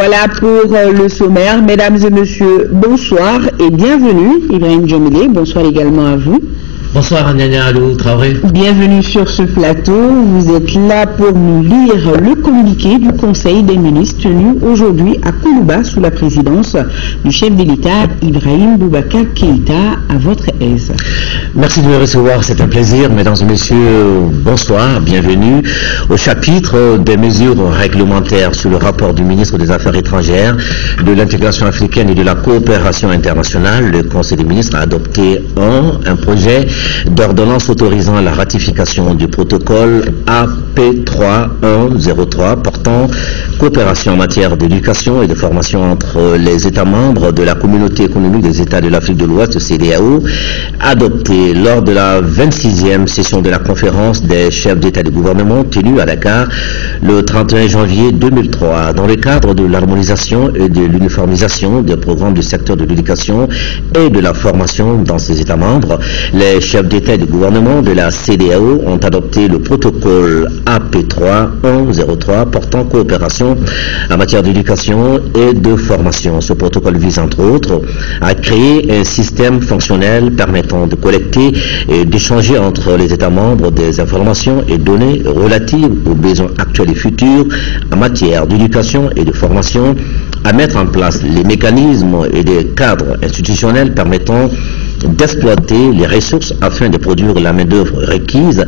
Voilà pour le sommaire. Mesdames et messieurs, bonsoir et bienvenue. Ibrahim Djomélé, bonsoir également à vous. Bonsoir Nana Alou Traoré. Bienvenue sur ce plateau. Vous êtes là pour nous lire le communiqué du Conseil des ministres tenu aujourd'hui à Koulouba sous la présidence du chef de l'État Ibrahim Boubacar Keïta. À votre aise. Merci de me recevoir, c'est un plaisir. Mesdames et messieurs, bonsoir, bienvenue au chapitre des mesures réglementaires sur le rapport du ministre des Affaires étrangères, de l'intégration africaine et de la coopération internationale. Le Conseil des ministres a adopté un projet d'ordonnance autorisant la ratification du protocole AP3103 portant coopération en matière d'éducation et de formation entre les États membres de la Communauté économique des États de l'Afrique de l'Ouest, CEDEAO, adopté lors de la 26e session de la conférence des chefs d'État et de gouvernement tenue à Dakar le 31 janvier 2003 dans le cadre de l'harmonisation et de l'uniformisation des programmes du secteur de l'éducation et de la formation dans ces États membres. Les chefs d'État et de gouvernement de la CEDEAO ont adopté le protocole AP3103 portant coopération en matière d'éducation et de formation. Ce protocole vise entre autres à créer un système fonctionnel permettant de collecter et d'échanger entre les États membres des informations et données relatives aux besoins actuels et futurs en matière d'éducation et de formation, à mettre en place les mécanismes et des cadres institutionnels permettant d'exploiter les ressources afin de produire la main-d'œuvre requise,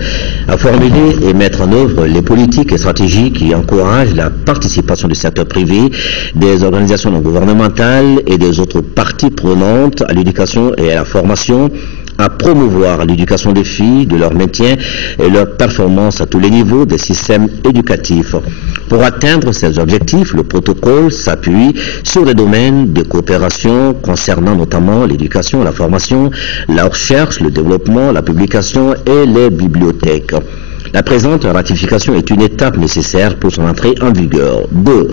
à formuler et mettre en œuvre les politiques et stratégies qui encouragent la participation du secteur privé, des organisations non gouvernementales et des autres parties prenantes à l'éducation et à la formation, à promouvoir l'éducation des filles, de leur maintien et leur performance à tous les niveaux des systèmes éducatifs. Pour atteindre ces objectifs, le protocole s'appuie sur des domaines de coopération concernant notamment l'éducation, la formation, la recherche, le développement, la publication et les bibliothèques. La présente ratification est une étape nécessaire pour son entrée en vigueur. 2.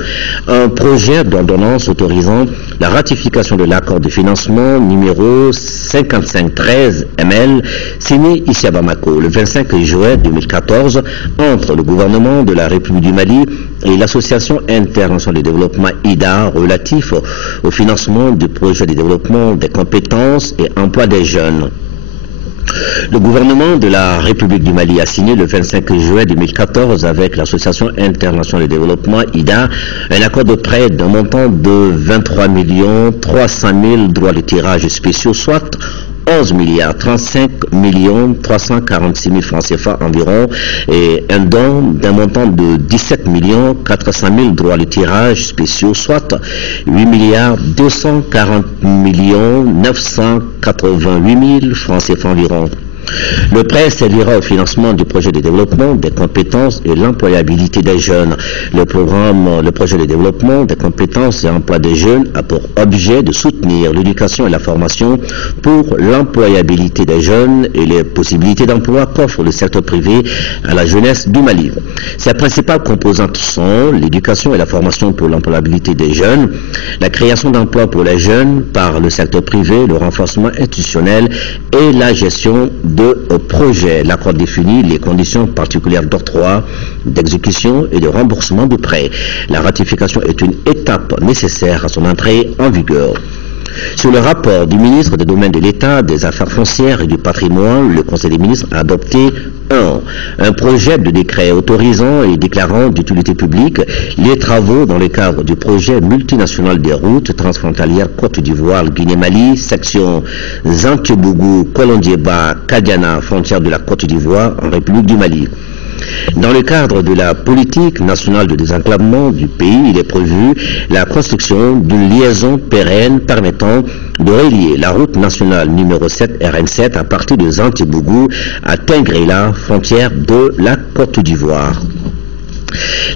Un projet d'ordonnance autorisant la ratification de l'accord de financement numéro 5513 ML signé ici à Bamako le 25 juin 2014 entre le gouvernement de la République du Mali et l'Association internationale de développement IDA relatif au financement du projet de développement des compétences et emploi des jeunes. Le gouvernement de la République du Mali a signé le 25 juin 2014 avec l'Association internationale de développement IDA un accord de prêt d'un montant de 23 300 000 droits de tirage spéciaux, soit 11 35 346 000 francs CFA environ, et un don d'un montant de 17 400 000 droits de tirage spéciaux, soit 8 240 988 000 francs CFA environ. Le prêt servira au financement du projet de développement des compétences et l'employabilité des jeunes. Le projet de développement des compétences et emploi des jeunes a pour objet de soutenir l'éducation et la formation pour l'employabilité des jeunes et les possibilités d'emploi qu'offre le secteur privé à la jeunesse du Mali. Ses principales composantes sont l'éducation et la formation pour l'employabilité des jeunes, la création d'emplois pour les jeunes par le secteur privé, le renforcement institutionnel et la gestion de projet. L'accord définit les conditions particulières d'octroi, d'exécution et de remboursement du prêt. La ratification est une étape nécessaire à son entrée en vigueur. Sur le rapport du ministre des Domaines de l'État, des Affaires foncières et du patrimoine, le Conseil des ministres a adopté un projet de décret autorisant et déclarant d'utilité publique les travaux dans le cadre du projet multinational des routes transfrontalières Côte d'Ivoire, Guinée-Mali, section Zantibougou-Kolondieba-Kadiana, frontière de la Côte d'Ivoire en République du Mali. Dans le cadre de la politique nationale de désenclavement du pays, il est prévu la construction d'une liaison pérenne permettant de relier la route nationale numéro 7 RN7 à partir de Zantibougou à Tingrela, frontière de la Côte d'Ivoire.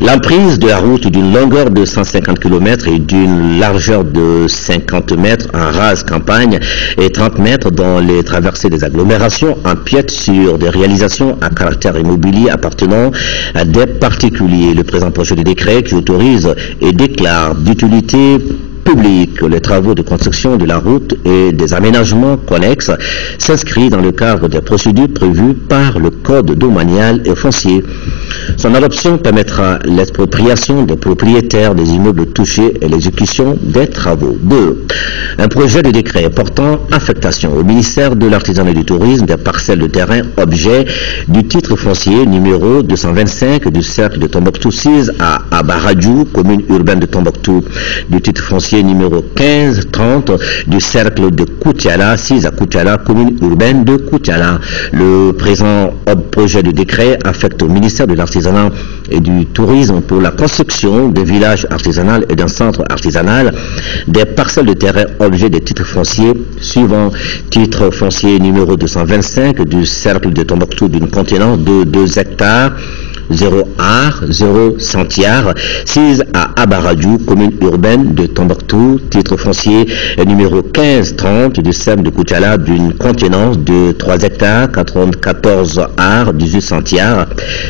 L'emprise de la route d'une longueur de 150 km et d'une largeur de 50 mètres en rase campagne et 30 mètres dans les traversées des agglomérations empiète sur des réalisations à caractère immobilier appartenant à des particuliers. Le présent projet de décret qui autorise et déclare d'utilité public. Les travaux de construction de la route et des aménagements connexes s'inscrivent dans le cadre des procédures prévues par le Code domanial et foncier. Son adoption permettra l'expropriation des propriétaires des immeubles touchés et l'exécution des travaux. 2. Un projet de décret portant affectation au ministère de l'Artisanat et du Tourisme des parcelles de terrain objet du titre foncier numéro 225 du cercle de Tombouctou 6 à Abaradjou, commune urbaine de Tombouctou, du titre foncier numéro 1530 du cercle de Koutiala 6 à Koutiala, commune urbaine de Koutiala. Le présent projet de décret affecte au ministère de l'Artisanat et du Tourisme pour la construction des villages artisanaux et d'un centre artisanal des parcelles de terrain objet des titres fonciers suivants. Titre foncier numéro 225 du cercle de Tombouctou d'une contenance de 2 hectares 0 art, 0 centiare, 6 à Abaradjou, commune urbaine de Tombouctou, titre foncier numéro 1530 du cercle de Koutiala d'une contenance de 3 hectares, 94 art, 18 centiares,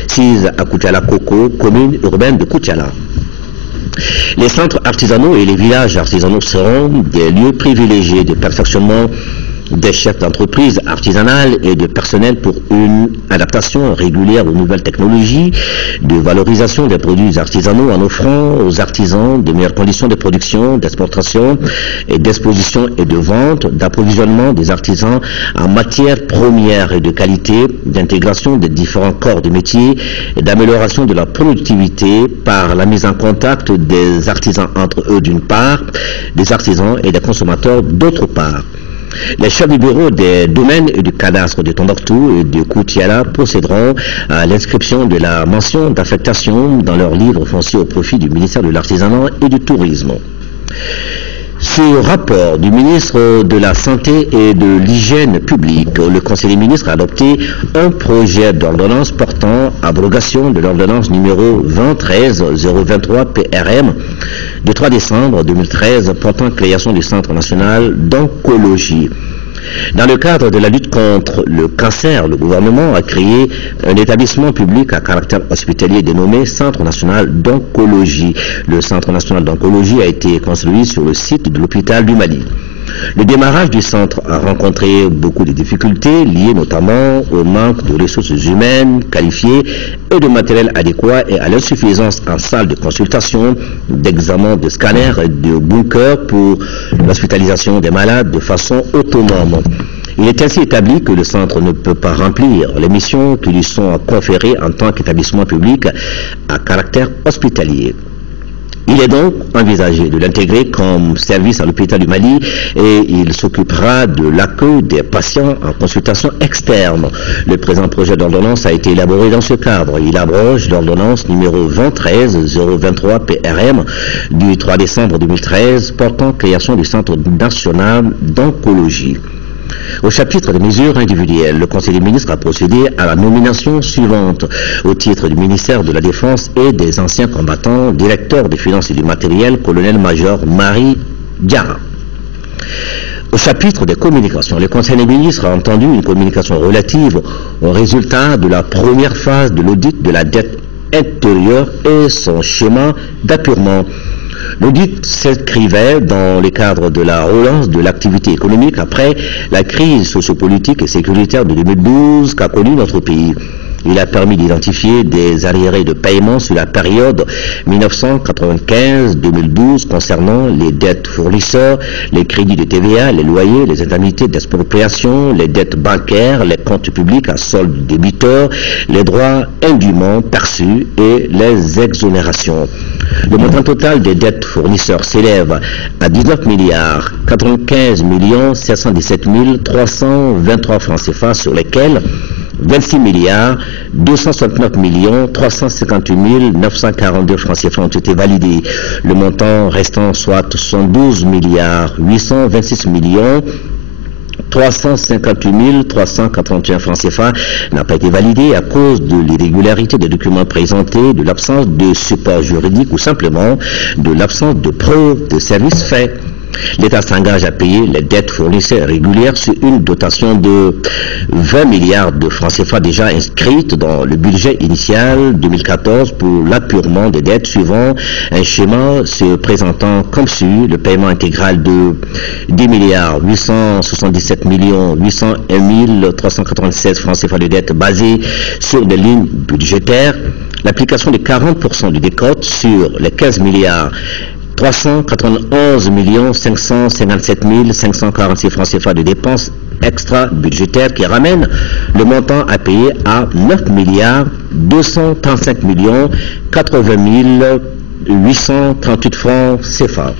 6 à Koutiala Coco, commune urbaine de Koutiala. Les centres artisanaux et les villages artisanaux seront des lieux privilégiés de perfectionnement des chefs d'entreprise artisanales et de personnel pour une adaptation régulière aux nouvelles technologies, de valorisation des produits artisanaux en offrant aux artisans de meilleures conditions de production, d'exportation et d'exposition et de vente, d'approvisionnement des artisans en matières premières et de qualité, d'intégration des différents corps de métier et d'amélioration de la productivité par la mise en contact des artisans entre eux d'une part, des artisans et des consommateurs d'autre part. Les chefs du bureau des domaines et du cadastre de Tombouctou et de Koutiala procéderont à l'inscription de la mention d'affectation dans leur livre foncier au profit du ministère de l'Artisanat et du Tourisme. Sur rapport du ministre de la Santé et de l'Hygiène publique, le Conseil des ministres a adopté un projet d'ordonnance portant abrogation de l'ordonnance numéro 2013-023 PRM du 3 décembre 2013 portant création du Centre national d'oncologie. Dans le cadre de la lutte contre le cancer, le gouvernement a créé un établissement public à caractère hospitalier dénommé Centre national d'oncologie. Le Centre national d'oncologie a été construit sur le site de l'hôpital du Mali. Le démarrage du centre a rencontré beaucoup de difficultés liées notamment au manque de ressources humaines qualifiées et de matériel adéquat et à l'insuffisance en salle de consultation, d'examen, de scanner et de bunkers pour l'hospitalisation des malades de façon autonome. Il est ainsi établi que le centre ne peut pas remplir les missions qui lui sont conférées en tant qu'établissement public à caractère hospitalier. Il est donc envisagé de l'intégrer comme service à l'hôpital du Mali et il s'occupera de l'accueil des patients en consultation externe. Le présent projet d'ordonnance a été élaboré dans ce cadre. Il abroge l'ordonnance numéro 2013-023 PRM du 3 décembre 2013 portant création du Centre national d'oncologie. Au chapitre des mesures individuelles, le Conseil des ministres a procédé à la nomination suivante au titre du ministère de la Défense et des anciens combattants, directeur des finances et du matériel, colonel-major Marie Diarra. Au chapitre des communications, le Conseil des ministres a entendu une communication relative au résultat de la première phase de l'audit de la dette intérieure et son schéma d'appurement. L'audit s'inscrivait dans le cadre de la relance de l'activité économique après la crise sociopolitique et sécuritaire de 2012 qu'a connue notre pays. Il a permis d'identifier des arriérés de paiement sur la période 1995-2012 concernant les dettes fournisseurs, les crédits de TVA, les loyers, les indemnités d'expropriation, les dettes bancaires, les comptes publics à solde débiteur, les droits indûment perçus et les exonérations. Le montant total des dettes fournisseurs s'élève à 19 milliards 95 717 323 francs CFA sur lesquels 26 milliards 269 358 942 francs CFA ont été validés. Le montant restant, soit 72 milliards 826 358 381 francs CFA, n'a pas été validé à cause de l'irrégularité des documents présentés, de l'absence de support juridique ou simplement de l'absence de preuve de service fait. L'État s'engage à payer les dettes fournisseurs régulières sur une dotation de 20 milliards de francs CFA déjà inscrite dans le budget initial 2014 pour l'appurement des dettes suivant un schéma se présentant comme suit: le paiement intégral de 10 milliards 877 millions 801 396 francs CFA de dettes basées sur des lignes budgétaires, l'application de 40% du décote sur les 15 milliards 391 557 546 francs CFA de dépenses extra-budgétaires qui ramènent le montant à payer à 9 milliards 235 80 838 francs CFA.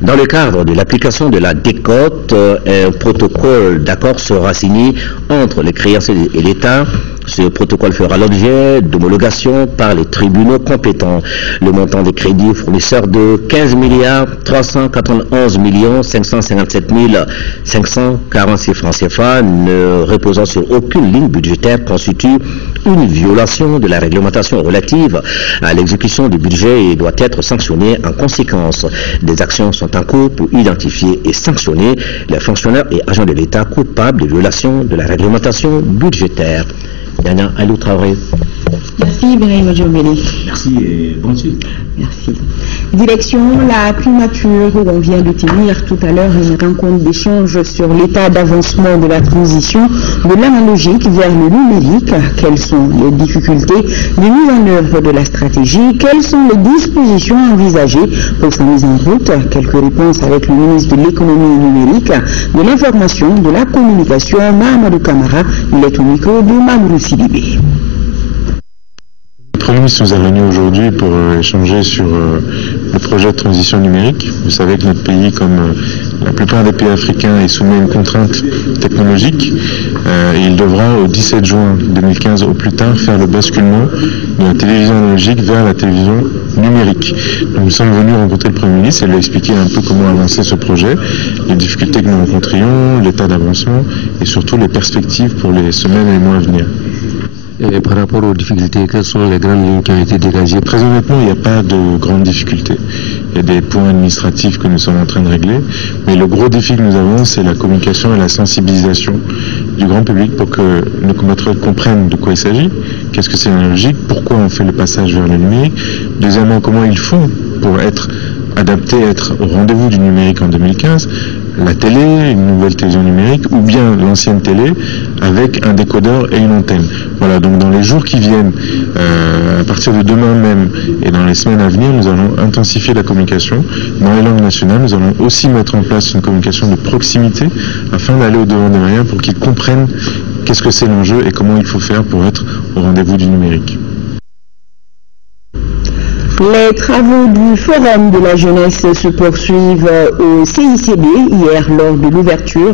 Dans le cadre de l'application de la décote, un protocole d'accord sera signé entre les créanciers et l'État. Ce protocole fera l'objet d'homologation par les tribunaux compétents. Le montant des crédits fournisseurs de 15 milliards 391 557 546 francs CFA ne reposant sur aucune ligne budgétaire constitue une violation de la réglementation relative à l'exécution du budget et doit être sanctionnée en conséquence. Des actions sont en cours pour identifier et sanctionner les fonctionnaires et agents de l'État coupables de violation de la réglementation budgétaire. Yana Alou Traoré. Merci Ibrahim Djoumbeli. Merci et bonne suite. Merci. Direction la primature où on vient de tenir tout à l'heure une rencontre d'échange sur l'état d'avancement de la transition de l'analogique vers le numérique. Quelles sont les difficultés de mise en œuvre de la stratégie? Quelles sont les dispositions envisagées pour sa mise en route? Quelques réponses avec le ministre de l'économie numérique, de l'information, de la communication, Mahamadou Kamara. Il est au micro de Mamoudou Sidibé. Le Premier ministre nous est venu aujourd'hui pour échanger sur le projet de transition numérique. Vous savez que notre pays, comme la plupart des pays africains, est soumis à une contrainte technologique. Et il devra, au 17 juin 2015 au plus tard, faire le basculement de la télévision analogique vers la télévision numérique. Donc, nous sommes venus rencontrer le Premier ministre et lui expliquer un peu comment avancer ce projet, les difficultés que nous rencontrions, l'état d'avancement et surtout les perspectives pour les semaines et les mois à venir. Et par rapport aux difficultés, quelles sont les grandes lignes qui ont été dégagées? Très honnêtement, il n'y a pas de grandes difficultés. Il y a des points administratifs que nous sommes en train de régler. Mais le gros défi que nous avons, c'est la communication et la sensibilisation du grand public pour que nos compatriotes comprennent de quoi il s'agit, qu'est-ce que c'est l'analogique, pourquoi on fait le passage vers le numérique. Deuxièmement, comment ils font pour être adaptés, être au rendez-vous du numérique en 2015. La télé, une nouvelle télévision numérique, ou bien l'ancienne télé avec un décodeur et une antenne. Voilà, donc dans les jours qui viennent, à partir de demain même et dans les semaines à venir, nous allons intensifier la communication dans les langues nationales. Nous allons aussi mettre en place une communication de proximité afin d'aller au-devant des moyens pour qu'ils comprennent qu'est-ce que c'est l'enjeu et comment il faut faire pour être au rendez-vous du numérique. Les travaux du Forum de la jeunesse se poursuivent au CICD. Hier, lors de l'ouverture,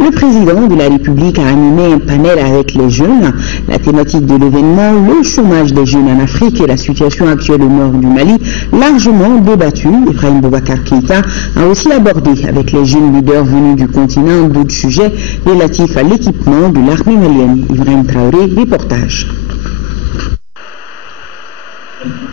le président de la République a animé un panel avec les jeunes. La thématique de l'événement, le chômage des jeunes en Afrique et la situation actuelle au nord du Mali, largement débattue. Ibrahim Boubacar Keïta a aussi abordé avec les jeunes leaders venus du continent d'autres sujets relatifs à l'équipement de l'armée malienne. Ibrahim Traoré, reportage.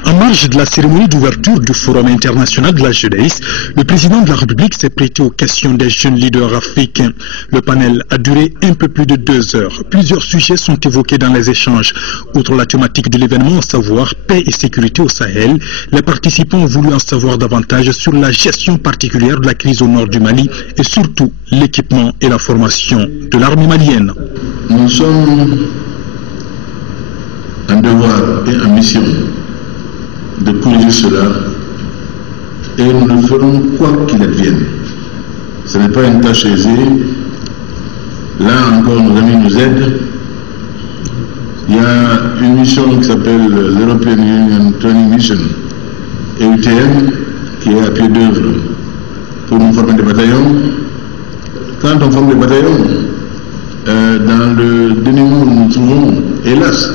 En marge de la cérémonie d'ouverture du Forum international de la jeunesse, le président de la République s'est prêté aux questions des jeunes leaders africains. Le panel a duré un peu plus de 2 heures. Plusieurs sujets sont évoqués dans les échanges. Outre la thématique de l'événement, à savoir paix et sécurité au Sahel, les participants ont voulu en savoir davantage sur la gestion particulière de la crise au nord du Mali et surtout l'équipement et la formation de l'armée malienne. Nous sommes en devoir et en mission de corriger cela et nous le ferons quoi qu'il advienne. Ce n'est pas une tâche aisée. Là encore, nos amis nous aident. Il y a une mission qui s'appelle l'European Union Training Mission, EUTM, qui est à pied d'œuvre pour nous former des bataillons. Quand on forme des bataillons, dans le dénouement où nous nous trouvons, hélas,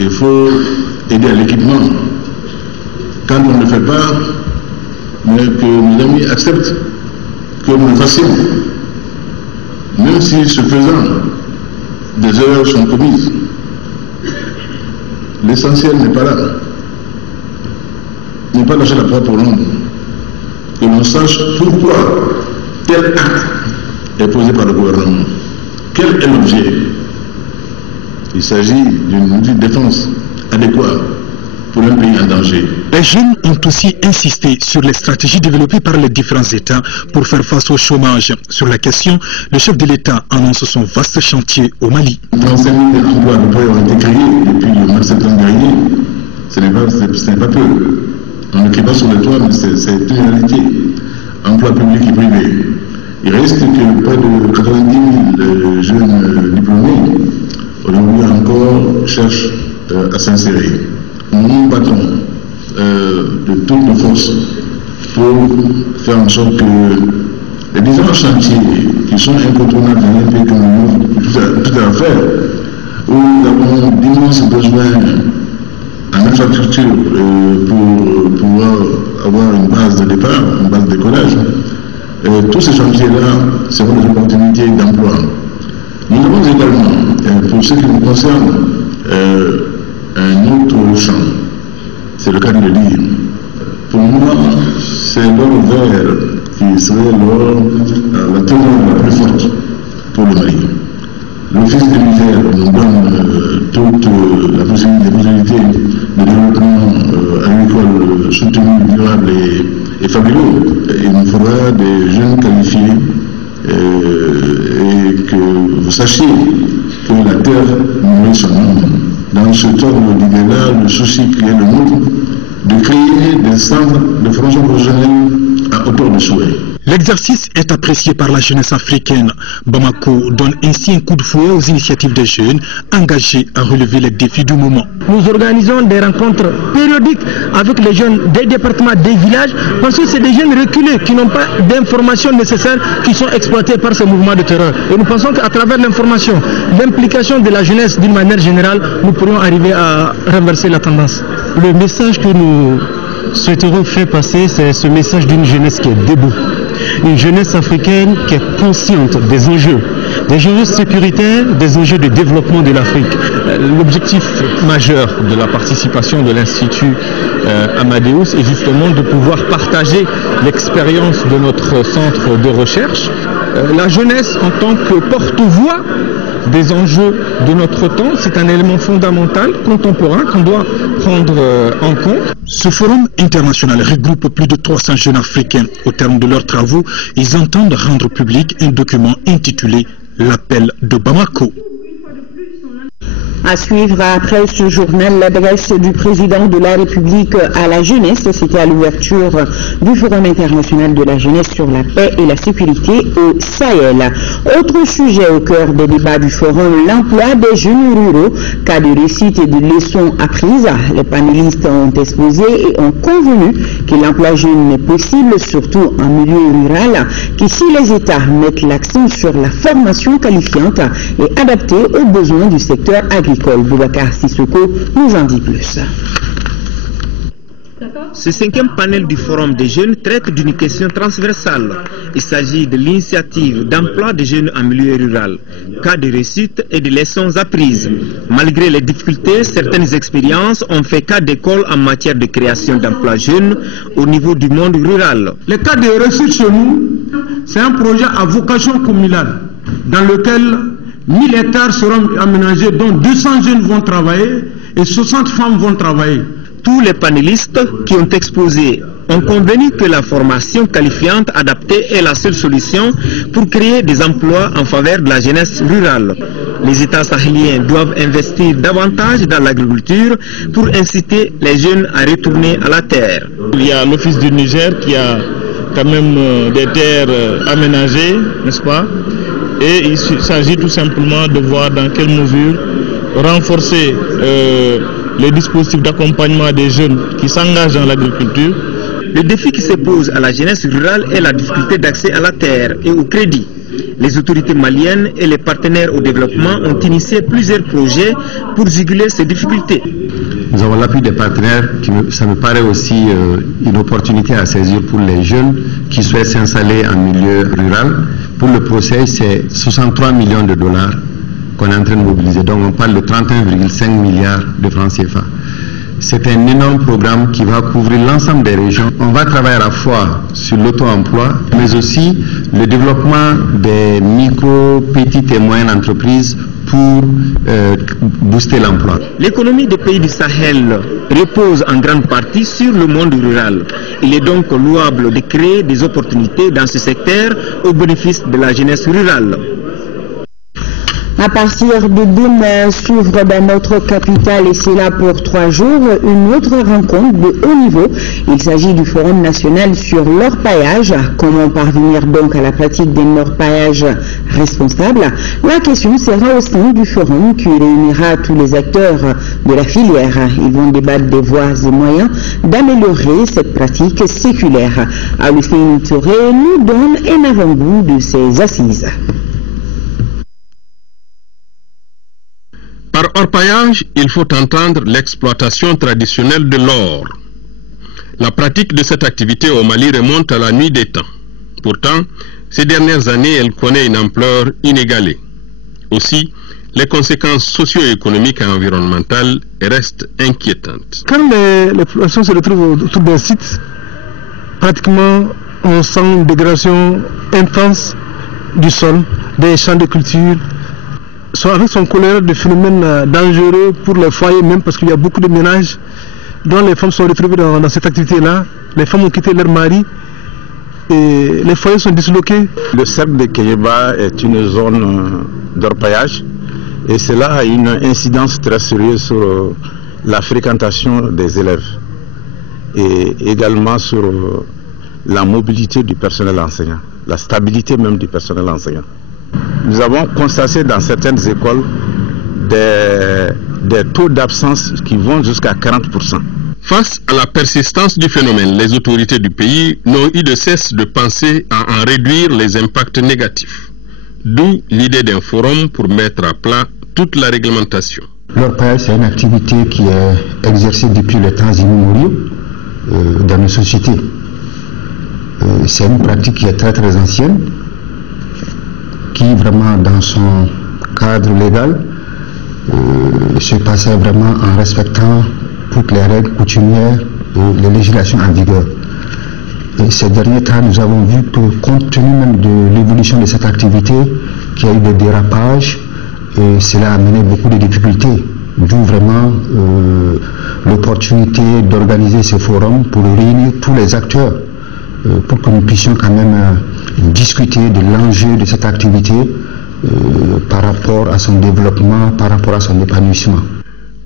il faut aider à l'équipement. Quand on ne le fait pas, mais que nos amis acceptent que nous le fassions, même si ce faisant, des erreurs sont commises. L'essentiel n'est pas là. Ne pas lâcher la proie pour l'ombre. que l'on sache pourquoi tel acte est posé par le gouvernement. Quel est l'objet? Il s'agit d'une mesure de défense adéquate pour un pays en danger. Les jeunes ont aussi insisté sur les stratégies développées par les différents États pour faire face au chômage. Sur la question, le chef de l'État annonce son vaste chantier au Mali. 35 000 emplois de près ont été créés depuis le mois de septembre dernier. Ce n'est pas peu. On ne crie pas sur le toit, mais c'est une réalité. Emplois publics et privés. Il reste que près de 90 000 jeunes diplômés aujourd'hui encore cherchent à s'insérer. Nous nous battons de toutes nos forces pour faire en sorte que les différents chantiers qui sont incontournables dans un pays comme le nôtre, tout à faire, où nous avons d'immenses besoins en infrastructure pour pouvoir avoir une base de départ, une base de décollage. Tous ces chantiers-là seront des opportunités d'emploi. Nous avons également, pour ce qui nous concerne, un autre champ. C'est le cas de le dire. Pour moi, c'est l'or vert qui serait la teneur la plus forte pour le Mali. L'Office du Niger nous donne toute la possibilité de développement agricole soutenu, durable et fabuleux. Il nous faudra des jeunes qualifiés et que vous sachiez que la terre nourrit son homme. Dans ce ordre d'idée-là, le souci qui est le nôtre, de créer des centres de formation professionnelle à hauteur de souhait. L'exercice est apprécié par la jeunesse africaine. Bamako donne ainsi un coup de fouet aux initiatives des jeunes engagés à relever les défis du moment. Nous organisons des rencontres périodiques avec les jeunes des départements, des villages, parce que c'est des jeunes reculés qui n'ont pas d'informations nécessaires qui sont exploités par ce mouvement de terreur. Et nous pensons qu'à travers l'information, l'implication de la jeunesse d'une manière générale, nous pourrions arriver à renverser la tendance. Le message que nous souhaiterons faire passer, c'est ce message d'une jeunesse qui est debout. Une jeunesse africaine qui est consciente des enjeux sécuritaires, des enjeux de développement de l'Afrique. L'objectif majeur de la participation de l'Institut Amadeus est justement de pouvoir partager l'expérience de notre centre de recherche. La jeunesse en tant que porte-voix des enjeux de notre temps, c'est un élément fondamental, contemporain, qu'on doit prendre en compte. Ce forum international regroupe plus de 300 jeunes africains. Au terme de leurs travaux, ils entendent rendre public un document intitulé « L'appel de Bamako ». À suivre après ce journal, l'adresse du président de la République à la jeunesse, c'était à l'ouverture du Forum international de la jeunesse sur la paix et la sécurité au Sahel. Autre sujet au cœur des débats du forum, l'emploi des jeunes ruraux, cas de réussite et de leçons apprises. Les panélistes ont exposé et ont convenu que l'emploi jeune est possible, surtout en milieu rural, que si les États mettent l'accent sur la formation qualifiante et adaptée aux besoins du secteur agricole. Boubacar Sissoko nous en dit plus. Ce 5e panel du Forum des jeunes traite d'une question transversale. Il s'agit de l'initiative d'emploi des jeunes en milieu rural, cas de réussite et de leçons apprises. Malgré les difficultés, certaines expériences ont fait cas d'école en matière de création d'emplois jeunes au niveau du monde rural. Le cas de réussite chez nous, c'est un projet à vocation communale dans lequel 1000 hectares seront aménagés, dont 200 jeunes vont travailler et 60 femmes vont travailler. Tous les panélistes qui ont exposé ont convenu que la formation qualifiante adaptée est la seule solution pour créer des emplois en faveur de la jeunesse rurale. Les États sahéliens doivent investir davantage dans l'agriculture pour inciter les jeunes à retourner à la terre. Il y a l'Office du Niger qui a quand même des terres aménagées, n'est-ce pas? Et il s'agit tout simplement de voir dans quelle mesure renforcer les dispositifs d'accompagnement des jeunes qui s'engagent dans l'agriculture. Le défi qui se pose à la jeunesse rurale est la difficulté d'accès à la terre et au crédit. Les autorités maliennes et les partenaires au développement ont initié plusieurs projets pour juguler ces difficultés. Nous avons l'appui des partenaires, ça me paraît aussi une opportunité à saisir pour les jeunes qui souhaitent s'installer en milieu rural. Pour le procès, c'est 63 millions de dollars qu'on est en train de mobiliser. Donc on parle de 31,5 milliards de francs CFA. C'est un énorme programme qui va couvrir l'ensemble des régions. On va travailler à la fois sur l'auto-emploi, mais aussi le développement des micro, petites et moyennes entreprises pour booster l'emploi. L'économie des pays du Sahel repose en grande partie sur le monde rural. Il est donc louable de créer des opportunités dans ce secteur au bénéfice de la jeunesse rurale. À partir de demain s'ouvre dans notre capitale, et c'est là pour 3 jours, une autre rencontre de haut niveau. Il s'agit du Forum national sur l'orpaillage. Comment parvenir donc à la pratique d'un orpaillage responsable? La question sera au sein du forum qui réunira tous les acteurs de la filière. Ils vont débattre des voies et moyens d'améliorer cette pratique séculaire. Augustin Touré nous donne un avant-goût de ces assises. Par orpaillage, il faut entendre l'exploitation traditionnelle de l'or. La pratique de cette activité au Mali remonte à la nuit des temps. Pourtant, ces dernières années, elle connaît une ampleur inégalée. Aussi, les conséquences socio-économiques et environnementales restent inquiétantes. Quand les populations se retrouvent autour d'un site, pratiquement on sent une dégradation intense du sol, des champs de culture, avec son colère de phénomènes dangereux pour les foyers même, parce qu'il y a beaucoup de ménages dont les femmes sont retrouvées dans cette activité-là. Les femmes ont quitté leur mari et les foyers sont disloqués. Le cercle de Kéyeba est une zone d'orpaillage et cela a une incidence très sérieuse sur la fréquentation des élèves et également sur la mobilité du personnel enseignant, la stabilité même du personnel enseignant. Nous avons constaté dans certaines écoles des taux d'absence qui vont jusqu'à 40%. Face à la persistance du phénomène, les autorités du pays n'ont eu de cesse de penser à en réduire les impacts négatifs. D'où l'idée d'un forum pour mettre à plat toute la réglementation. L'orpaillage, c'est une activité qui est exercée depuis les temps immémoriaux dans nos sociétés. C'est une pratique qui est très très ancienne, qui vraiment dans son cadre légal se passait vraiment en respectant toutes les règles coutumières et les législations en vigueur. Et ces derniers temps, nous avons vu que compte tenu même de l'évolution de cette activité, qu'il y a eu des dérapages, et cela a amené beaucoup de difficultés. D'où vraiment l'opportunité d'organiser ce forum pour réunir tous les acteurs, pour que nous puissions quand même discuter de l'enjeu de cette activité par rapport à son développement, par rapport à son épanouissement.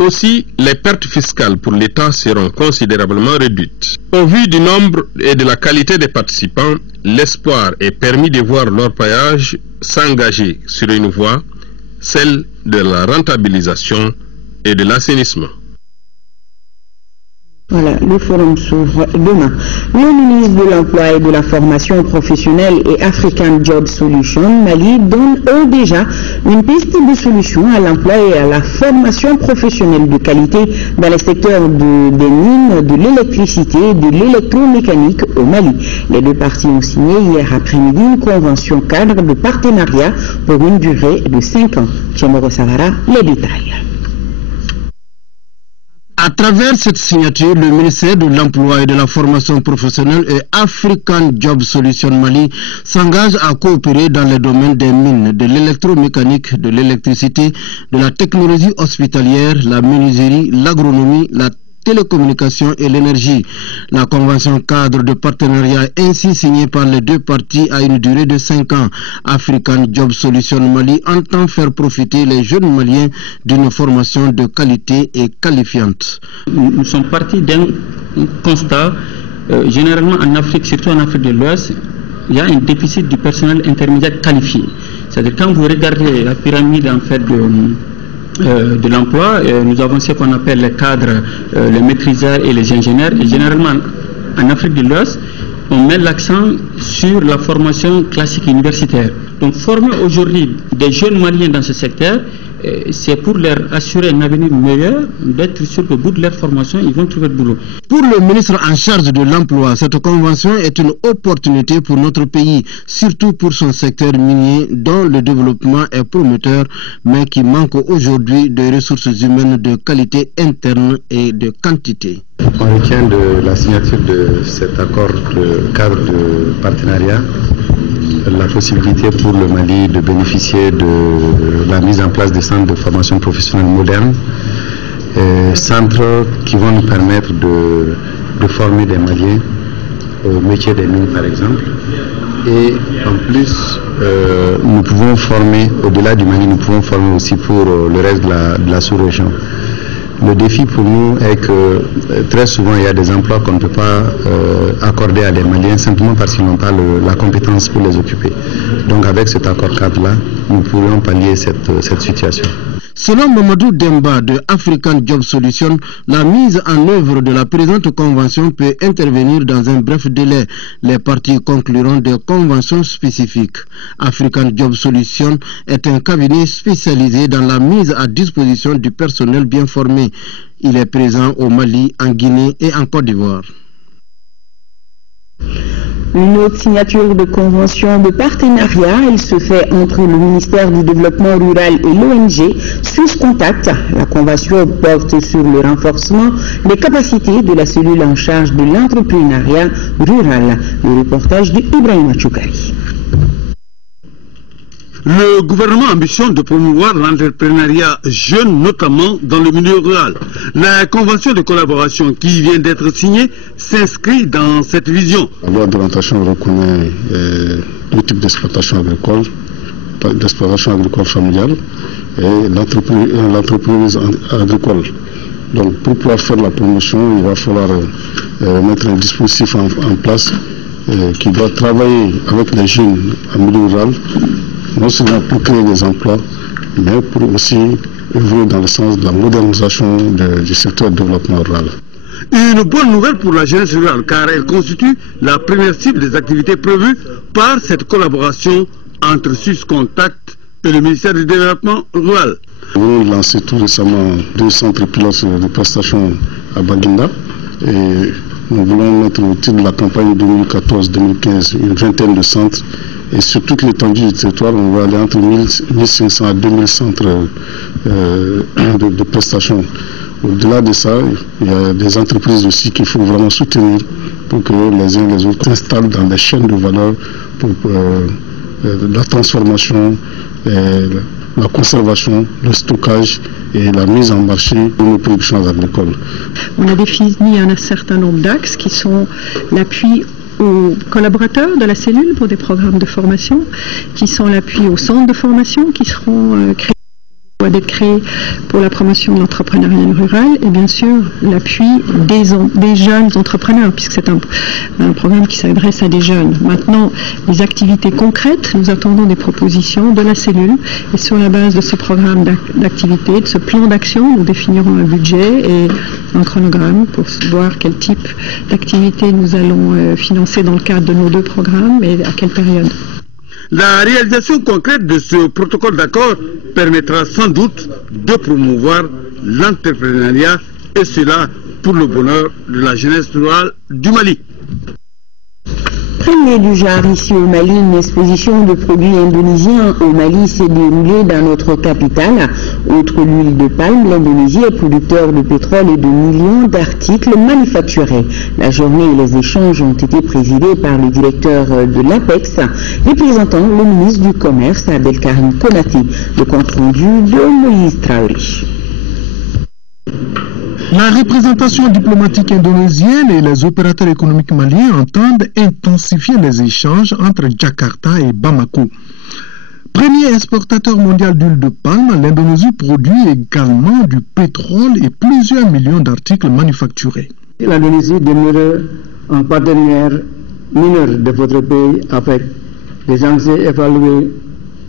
Aussi, les pertes fiscales pour l'État seront considérablement réduites. Au vu du nombre et de la qualité des participants, l'espoir est permis de voir l'orpaillage s'engager sur une voie, celle de la rentabilisation et de l'assainissement. Voilà, le forum s'ouvre demain. Le ministre de l'Emploi et de la Formation professionnelle et African Job Solutions, Mali, donne déjà une piste de solution à l'emploi et à la formation professionnelle de qualité dans les secteurs des mines, de l'électricité et de l'électromécanique au Mali. Les deux parties ont signé hier après-midi une convention cadre de partenariat pour une durée de 5 ans. Tchemoro Savara, les détails. À travers cette signature, le ministère de l'Emploi et de la Formation professionnelle et African Job Solutions Mali s'engage à coopérer dans les domaines des mines, de l'électromécanique, de l'électricité, de la technologie hospitalière, la menuiserie, l'agronomie, la télécommunications et l'énergie. La convention cadre de partenariat ainsi signée par les deux parties a une durée de 5 ans. African Job Solutions Mali entend faire profiter les jeunes Maliens d'une formation de qualité et qualifiante. Nous sommes partis d'un constat, généralement en Afrique, surtout en Afrique de l'Ouest, il y a un déficit du personnel intermédiaire qualifié. C'est-à-dire quand vous regardez la pyramide en fait de l'emploi, nous avons ce qu'on appelle les cadres, les maîtrisards et les ingénieurs. Et généralement, en Afrique de l'Ouest, on met l'accent sur la formation classique universitaire. Donc, former aujourd'hui des jeunes Maliens dans ce secteur c'est pour leur assurer un avenir meilleur, d'être sûr qu'au bout de leur formation, ils vont trouver de boulot. Pour le ministre en charge de l'emploi, cette convention est une opportunité pour notre pays, surtout pour son secteur minier dont le développement est prometteur, mais qui manque aujourd'hui de ressources humaines de qualité interne et de quantité. On retient de la signature de cet accord de cadre de partenariat la possibilité pour le Mali de bénéficier de la mise en place des centres de formation professionnelle modernes, centres qui vont nous permettre de former des Maliens au métier des mines par exemple. Et en plus, nous pouvons former, au-delà du Mali, nous pouvons former aussi pour le reste de la sous-région. Le défi pour nous est que très souvent il y a des emplois qu'on ne peut pas accorder à des Maliens simplement parce qu'ils n'ont pas la compétence pour les occuper. Donc avec cet accord cadre-là, nous pourrions pallier cette situation. Selon Mamadou Demba de African Job Solution, la mise en œuvre de la présente convention peut intervenir dans un bref délai. Les parties concluront des conventions spécifiques. African Job Solution est un cabinet spécialisé dans la mise à disposition du personnel bien formé. Il est présent au Mali, en Guinée et en Côte d'Ivoire. Une autre signature de convention de partenariat, elle se fait entre le ministère du Développement rural et l'ONG SwissContact. La convention porte sur le renforcement des capacités de la cellule en charge de l'entrepreneuriat rural. Le reportage de Ibrahima Choukari. Le gouvernement ambitionne de promouvoir l'entrepreneuriat jeune, notamment dans le milieu rural. La convention de collaboration qui vient d'être signée s'inscrit dans cette vision. La loi d'orientation reconnaît deux types d'exploitation agricole familiale et l'entreprise agricole. Donc pour pouvoir faire la promotion, il va falloir mettre un dispositif en place qui doit travailler avec les jeunes en milieu rural, non seulement pour créer des emplois, mais pour aussi œuvrer dans le sens de la modernisation du secteur de développement rural. Une bonne nouvelle pour la jeunesse rurale, car elle constitue la première cible des activités prévues par cette collaboration entre SwissContact et le ministère du Développement rural. Nous avons lancé tout récemment 2 centres pilotes de prestations à Baguinda et nous voulons mettre au titre de la campagne 2014-2015 une vingtaine de centres. Et sur toute l'étendue du territoire, on va aller entre 1500 à 2000 centres de prestations. Au-delà de ça, il y a des entreprises aussi qu'il faut vraiment soutenir pour que les uns et les autres s'installent dans des chaînes de valeur pour la transformation, la conservation, le stockage et la mise en marché de nos productions agricoles. On a défini un certain nombre d'axes qui sont l'appui aux collaborateurs de la cellule pour des programmes de formation, qui sont l'appui aux centres de formation qui seront créés doit être créé pour la promotion de l'entrepreneuriat rural et bien sûr l'appui des jeunes entrepreneurs puisque c'est un programme qui s'adresse à des jeunes. Maintenant, les activités concrètes, nous attendons des propositions de la cellule et sur la base de ce programme d'activité, de ce plan d'action, nous définirons un budget et un chronogramme pour voir quel type d'activité nous allons financer dans le cadre de nos 2 programmes et à quelle période. La réalisation concrète de ce protocole d'accord permettra sans doute de promouvoir l'entrepreneuriat et cela pour le bonheur de la jeunesse rurale du Mali. Premier du genre ici au Mali, une exposition de produits indonésiens au Mali s'est déroulée dans notre capitale. Outre l'huile de palme, l'Indonésie est producteur de pétrole et de millions d'articles manufacturés. La journée et les échanges ont été présidés par le directeur de l'APEX, représentant le ministre du Commerce, Abdelkarim Konaté. Le compte rendu de Moïse Traoré. La représentation diplomatique indonésienne et les opérateurs économiques maliens entendent intensifier les échanges entre Jakarta et Bamako. Premier exportateur mondial d'huile de palme, l'Indonésie produit également du pétrole et plusieurs millions d'articles manufacturés. L'Indonésie demeure un partenaire mineur de votre pays avec des enjeux évalués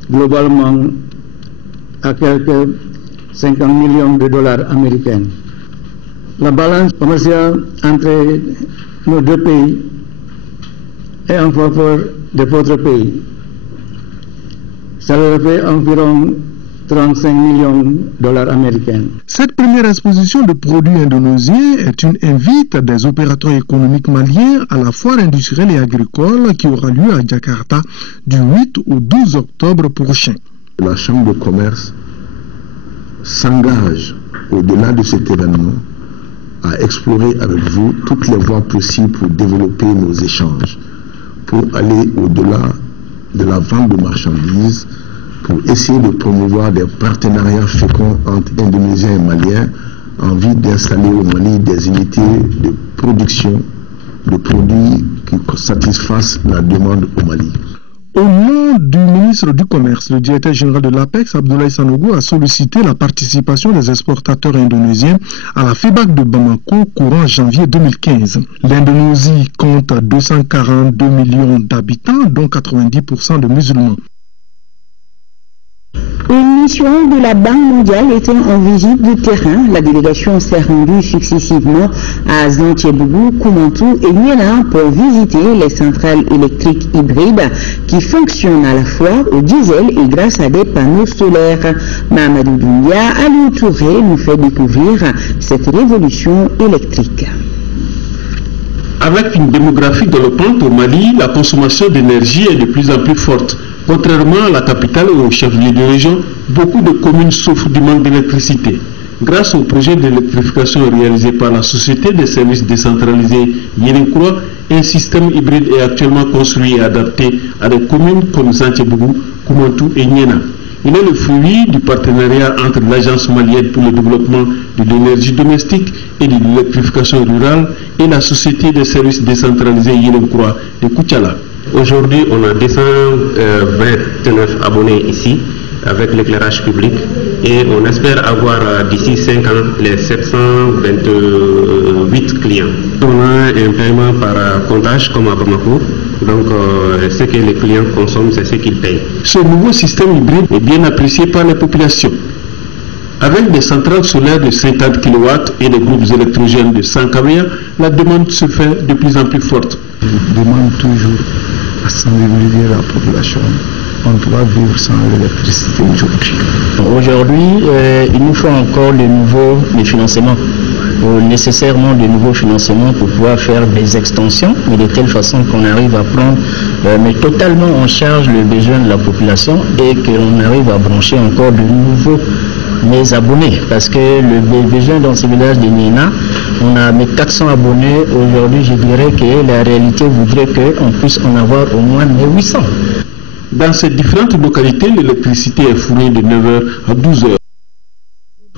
globalement à quelques 50 millions de dollars américains. La balance commerciale entre nos 2 pays est en faveur de votre pays. Ça fait environ $35 millions américains. Cette première exposition de produits indonésiens est une invite des opérateurs économiques maliens à la foire industrielle et agricole qui aura lieu à Jakarta du 8 au 12 octobre prochain. La Chambre de commerce s'engage au-delà de cet événement à explorer avec vous toutes les voies possibles pour développer nos échanges, pour aller au-delà de la vente de marchandises, pour essayer de promouvoir des partenariats féconds entre Indonésiens et Maliens en vue d'installer au Mali des unités de production de produits qui satisfassent la demande au Mali. Au nom du ministre du Commerce, le directeur général de l'APEX, Abdoulaye Sanogo, a sollicité la participation des exportateurs indonésiens à la FEBAC de Bamako courant janvier 2015. L'Indonésie compte 242 millions d'habitants, dont 90% de musulmans. Une mission de la Banque mondiale était en visite de terrain. La délégation s'est rendue successivement à Zanthiebougou, Koumantou et Niena pour visiter les centrales électriques hybrides qui fonctionnent à la fois au diesel et grâce à des panneaux solaires. Mahamadou Doumbia, Aliou Touré nous fait découvrir cette révolution électrique. Avec une démographie galopante au Mali, la consommation d'énergie est de plus en plus forte. Contrairement à la capitale ou au chef-lieu de région, beaucoup de communes souffrent du manque d'électricité. Grâce au projet d'électrification réalisé par la Société des services décentralisés Yérenkroa, un système hybride est actuellement construit et adapté à des communes comme Zanthiebougou, Koumantou et Niena. Il est le fruit du partenariat entre l'Agence malienne pour le développement de l'énergie domestique et de l'électrification rurale et la Société des services décentralisés Yérenkroa de Koutiala. Aujourd'hui, on a 229 abonnés ici avec l'éclairage public et on espère avoir d'ici 5 ans les 728 clients. On a un paiement par comptage comme à Bamako, donc ce que les clients consomment, c'est ce qu'ils payent. Ce nouveau système hybride est bien apprécié par les populations. Avec des centrales solaires de 50 kW et des groupes électrogènes de 100 kW, la demande se fait de plus en plus forte. Je demande toujours à sensibiliser la population. On doit vivre sans l'électricité aujourd'hui. Aujourd'hui, il nous faut encore de financements, nécessairement de nouveaux financements pour pouvoir faire des extensions, mais de telle façon qu'on arrive à prendre mais totalement en charge le besoin de la population et qu'on arrive à brancher encore de nouveaux mes abonnés, parce que le besoin dans ce village de Niena, on a mes 400 abonnés. Aujourd'hui, je dirais que la réalité voudrait qu'on puisse en avoir au moins 800. Dans ces différentes localités, l'électricité est fournie de 9h à 12h.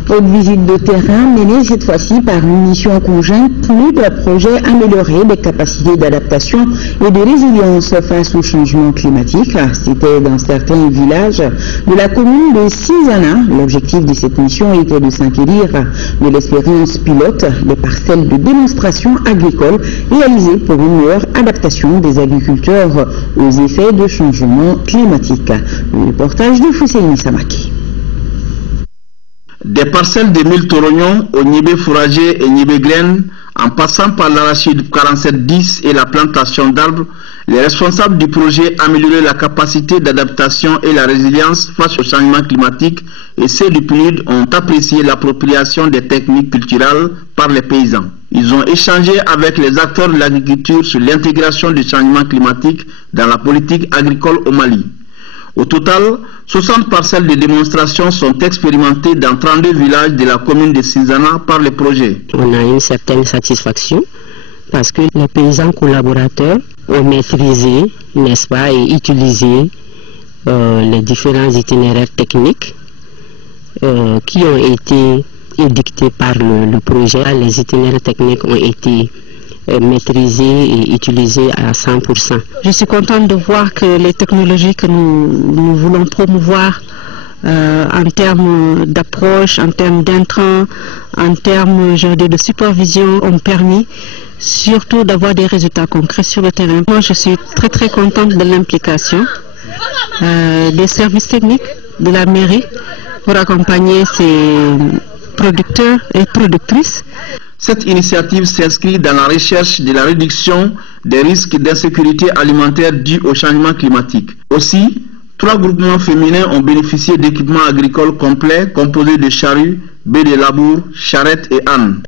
Autre visite de terrain menée cette fois-ci par une mission conjointe pour le projet améliorer les capacités d'adaptation et de résilience face au changement climatique. C'était dans certains villages de la commune de Sinzana. L'objectif de cette mission était de s'inquérir de l'expérience pilote des parcelles de démonstration agricole réalisées pour une meilleure adaptation des agriculteurs aux effets de changement climatique. Le reportage de Fousseini Samaki. Des parcelles de 1000 torognons au Nibé fourragé et Nibé graine, en passant par l'arachide 4710 et la plantation d'arbres, les responsables du projet Améliorer la capacité d'adaptation et la résilience face au changement climatique et ceux du PNUD ont apprécié l'appropriation des techniques culturelles par les paysans. Ils ont échangé avec les acteurs de l'agriculture sur l'intégration du changement climatique dans la politique agricole au Mali. Au total, 60 parcelles de démonstration sont expérimentées dans 32 villages de la commune de Sinzana par le projet. On a une certaine satisfaction parce que les paysans collaborateurs ont maîtrisé, n'est-ce pas, et utilisé les différents itinéraires techniques qui ont été édictés par le projet. Les itinéraires techniques ont été maîtrisé et utilisé à 100%. Je suis contente de voir que les technologies que nous voulons promouvoir en termes d'approche, en termes d'intrants, en termes de supervision ont permis surtout d'avoir des résultats concrets sur le terrain. Moi, je suis très contente de l'implication des services techniques de la mairie pour accompagner ces producteurs et productrices. Cette initiative s'inscrit dans la recherche de la réduction des risques d'insécurité alimentaire dus au changement climatique. Aussi, 3 groupements féminins ont bénéficié d'équipements agricoles complets composés de charrues, baies de labour, charrettes et ânes.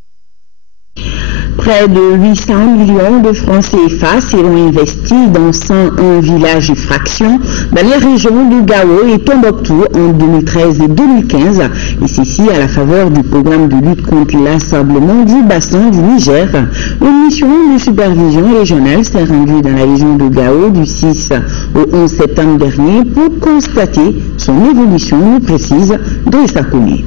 Près de 800 millions de francs CFA seront investis dans 101 villages et fractions dans les régions de Gao et Tombouctou en 2013 et 2015, et ceci à la faveur du programme de lutte contre l'assablement du bassin du Niger. Une mission de supervision régionale s'est rendue dans la région de Gao du 6 au 11 septembre dernier pour constater son évolution, nous précise Drissa Koné.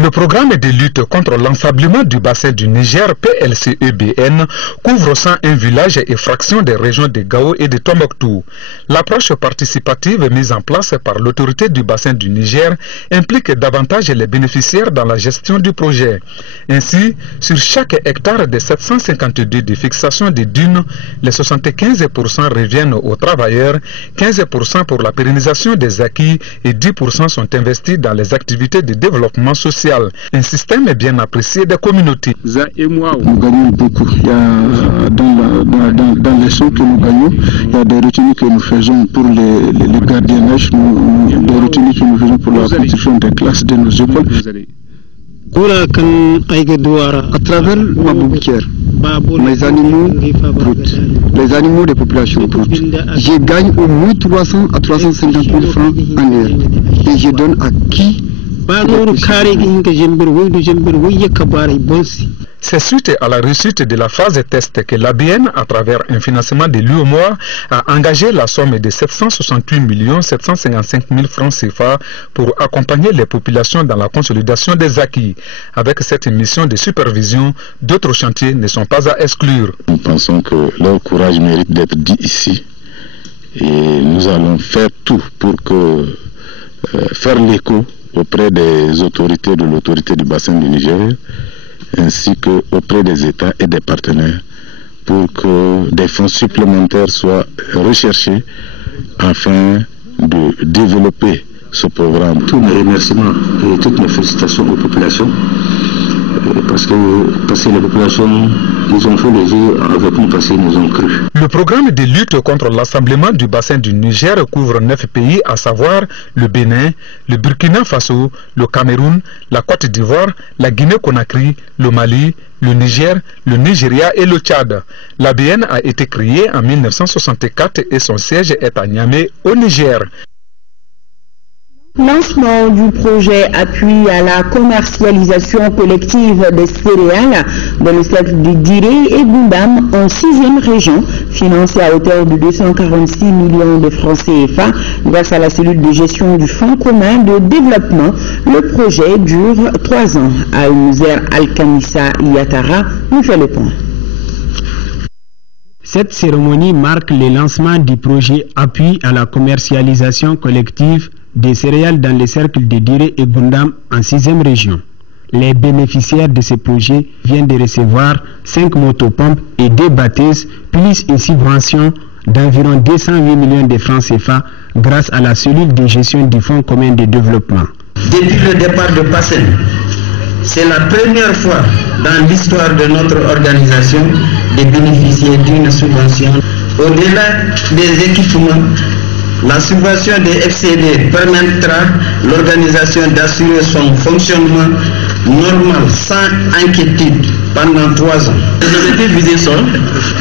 Le programme de lutte contre l'ensablement du bassin du Niger, PLCEBN, couvre 101 villages et fractions des régions de Gao et de Tombouctou. L'approche participative mise en place par l'autorité du bassin du Niger implique davantage les bénéficiaires dans la gestion du projet. Ainsi, sur chaque hectare de 752 de fixation des dunes, les 75% reviennent aux travailleurs, 15% pour la pérennisation des acquis et 10% sont investis dans les activités de développement social. Un système bien apprécié des communautés. Nous gagnons beaucoup. Il y a, dans les sommes que nous gagnons, il y a des retenues que nous faisons pour les gardiennages, des retenues que nous faisons pour la construction des classes de nos écoles. À travers ma bouquière, mes animaux broutent, les animaux des populations broutent. Je gagne au moins 300 à 350 000 francs annuels et je donne à qui? C'est suite à la réussite de la phase test que l'ABN, à travers un financement de l'UEMOA, a engagé la somme de 768 755 000 francs CFA pour accompagner les populations dans la consolidation des acquis. Avec cette mission de supervision, d'autres chantiers ne sont pas à exclure. Nous pensons que leur courage mérite d'être dit ici et nous allons faire tout pour faire l'écho auprès des autorités de l'autorité du bassin du Niger ainsi qu'auprès des États et des partenaires pour que des fonds supplémentaires soient recherchés afin de développer ce programme. Tous mes remerciements et toutes mes félicitations aux populations parce que les populations, ils ont fait les yeux avec nous parce qu'ils nous ont cru. Le programme de lutte contre l'assablement du bassin du Niger couvre 9 pays, à savoir le Bénin, le Burkina Faso, le Cameroun, la Côte d'Ivoire, la Guinée-Conakry, le Mali, le Niger, le Nigeria et le Tchad. L'ABN a été créé en 1964 et son siège est à Niamey, au Niger. Lancement du projet appui à la commercialisation collective des céréales dans le cercle de Diré et Goundam en 6e région, financé à hauteur de 246 millions de francs CFA grâce à la cellule de gestion du Fonds commun de développement. Le projet dure 3 ans. À Uzer Al-Kamissa Yatara nous fait le point. Cette cérémonie marque le lancement du projet appui à la commercialisation collective des céréales dans les cercles de Diré et Goundam en 6e région. Les bénéficiaires de ce projet viennent de recevoir 5 motopompes et 2 batteuses, plus une subvention d'environ 208 millions de francs CFA grâce à la cellule de gestion du Fonds commun de développement. Depuis le départ de PASSEN, c'est la première fois dans l'histoire de notre organisation de bénéficier d'une subvention. Au-delà des équipements, la subvention des FCD permettra l'organisation d'assurer son fonctionnement normal sans inquiétude pendant 3 ans. Les objectifs visés sont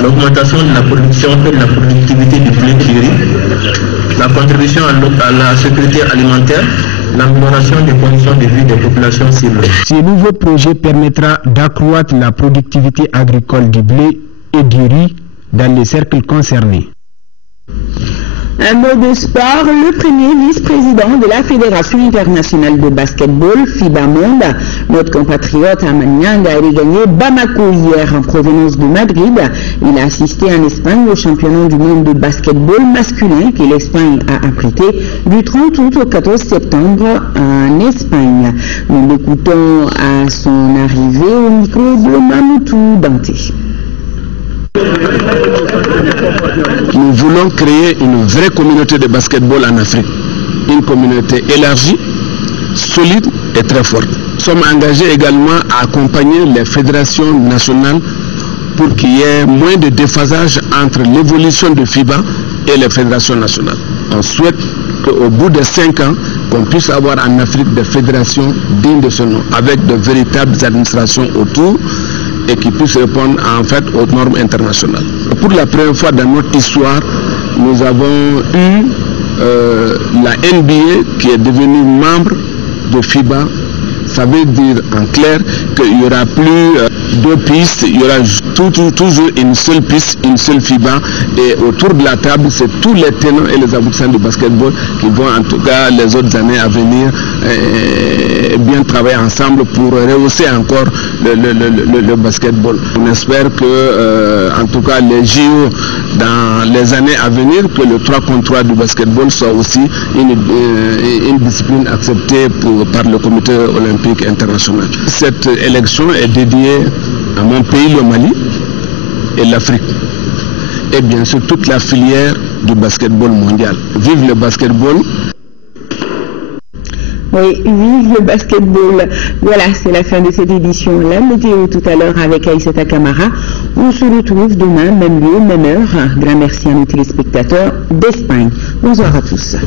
l'augmentation de la production et de la productivité du blé de riz, la contribution à la sécurité alimentaire, l'amélioration des conditions de vie des populations ciblées. Ce nouveau projet permettra d'accroître la productivité agricole du blé et du riz dans les cercles concernés. Un mot de sport, le premier vice-président de la Fédération internationale de basketball, FIBA Monde, notre compatriote Amaniang, a regagné Bamako hier en provenance de Madrid. Il a assisté en Espagne au championnat du monde de basketball masculin que l'Espagne a abrité du 30 août au 14 septembre en Espagne. Nous l'écoutons à son arrivée au micro de Mamoutou Dante. Nous voulons créer une vraie communauté de basketball en Afrique. Une communauté élargie, solide et très forte. Nous sommes engagés également à accompagner les fédérations nationales pour qu'il y ait moins de déphasage entre l'évolution de FIBA et les fédérations nationales. On souhaite qu'au bout de 5 ans, qu'on puisse avoir en Afrique des fédérations dignes de ce nom, avec de véritables administrations autour et qui puissent répondre en fait aux normes internationales. Pour la première fois dans notre histoire, nous avons eu la NBA qui est devenue membre de FIBA. Ça veut dire en clair qu'il n'y aura plus 2 pistes, il y aura toujours une seule piste, une seule FIBA, et autour de la table, c'est tous les tenants et les aboutissants du basketball qui vont en tout cas les autres années à venir bien travailler ensemble pour rehausser encore le basketball. On espère que en tout cas les JO dans les années à venir, que le 3 contre 3 du basketball soit aussi une discipline acceptée par le comité olympique international. Cette élection est dédiée à mon pays, le Mali, et l'Afrique. Et bien sûr toute la filière du basketball mondial. Vive le basketball! Oui, vive le basketball. Voilà, c'est la fin de cette édition. La météo tout à l'heure avec Aïssata Camara. On se retrouve demain, même lieu, même heure. Grand merci à nos téléspectateurs d'Espagne. Bonsoir à tous.